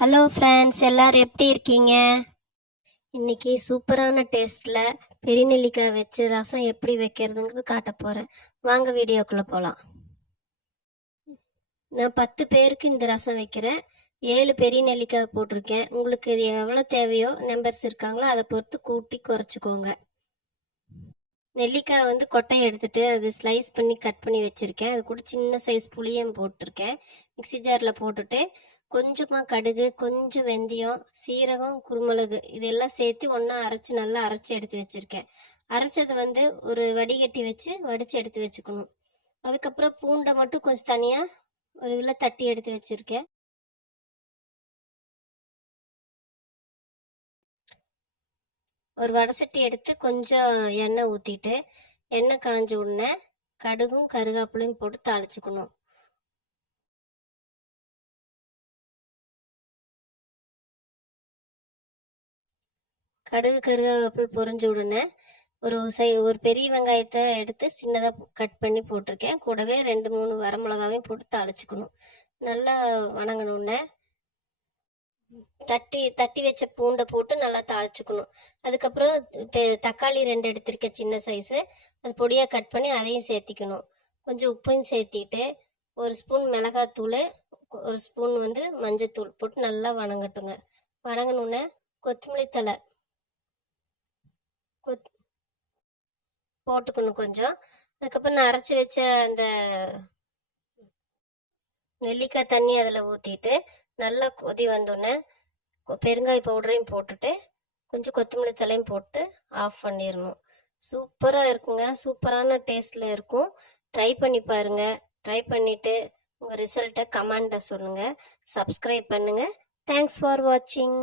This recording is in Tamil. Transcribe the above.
ஹலோ ஃப்ரெண்ட்ஸ் எல்லோரும் எப்படி இருக்கீங்க? இன்னைக்கு சூப்பரான டேஸ்ட்டில் பெரிய நெல்லிக்காய் வச்சு ரசம் எப்படி வைக்கிறதுங்கிறது காட்ட போகிறேன் வாங்க வீடியோக்குள்ளே போகலாம் நான் பத்து பேருக்கு இந்த ரசம் வைக்கிறேன். ஏழு பெரிய நெல்லிக்காய் போட்டிருக்கேன். உங்களுக்கு இது எவ்வளோ தேவையோ நம்பர்ஸ் இருக்காங்களோ அதை பொறுத்து கூட்டி குறைச்சிக்கோங்க. நெல்லிக்காய் வந்து கொட்டையை எடுத்துட்டு அது ஸ்லைஸ் பண்ணி கட் பண்ணி வச்சுருக்கேன். அது கூட சின்ன சைஸ் புளியும் போட்டிருக்கேன். மிக்ஸி ஜாரில் போட்டுட்டு கொஞ்சமாக கடுகு கொஞ்சம் வெந்தயம் சீரகம் குருமிளகு இதெல்லாம் சேர்த்து ஒன்றா அரைச்சி நல்லா அரைச்சி எடுத்து வச்சுருக்கேன். அரைச்சது வந்து ஒரு வடிகட்டி வச்சு வடித்து எடுத்து வச்சுக்கணும். அதுக்கப்புறம் பூண்டை மட்டும் கொஞ்சம் தனியாக ஒரு இதில் தட்டி எடுத்து வச்சுருக்கேன். ஒரு வடை சட்டி எடுத்து கொஞ்சம் எண்ணெய் ஊற்றிட்டு எண்ணெய் காஞ்ச உடனே கடுகும் கருவேப்பிலையும் போட்டு தாளிச்சுக்கணும். கடுகு கருவேப்பில் பொரிஞ்ச உடனே ஒரு சை ஒரு பெரிய வெங்காயத்தை எடுத்து சின்னதாக கட் பண்ணி போட்டிருக்கேன். கூடவே ரெண்டு மூணு வரமிளகாவையும் போட்டு தாளிச்சுக்கணும். நல்லா வணங்கணுன்னே தட்டி தட்டி வச்ச பூண்டை போட்டு நல்லா தாளிச்சுக்கணும். அதுக்கப்புறம் தக்காளி ரெண்டு எடுத்திருக்கேன் சின்ன சைஸு அது பொடியாக கட் பண்ணி அதையும் சேர்த்திக்கணும். கொஞ்சம் உப்பையும் சேர்த்திட்டு ஒரு ஸ்பூன் மிளகாத்தூள் ஒரு ஸ்பூன் வந்து மஞ்சத்தூள் போட்டு நல்லா வணங்கட்டுங்க. வணங்கணுன்னே கொத்தமல்லி தழை போட்டுக்கணும் கொஞ்சம். அதுக்கப்புறம் நான் அரைச்சி வச்ச அந்த நெல்லிக்காய் தண்ணி அதில் ஊற்றிட்டு நல்லா கொதி வந்தோடனே பெருங்காய பவுடரையும் போட்டுட்டு கொஞ்சம் கொத்தமல்லி தலையும் போட்டு ஆஃப் பண்ணிடணும் சூப்பராக இருக்குங்க. சூப்பரான டேஸ்ட்டில் இருக்கும். ட்ரை பண்ணி பாருங்க. ட்ரை பண்ணிவிட்டு உங்கள் ரிசல்ட்டை கமெண்ட்டை சொல்லுங்கள் சப்ஸ்கிரைப் பண்ணுங்கள் தேங்க்ஸ் ஃபார் வாட்சிங்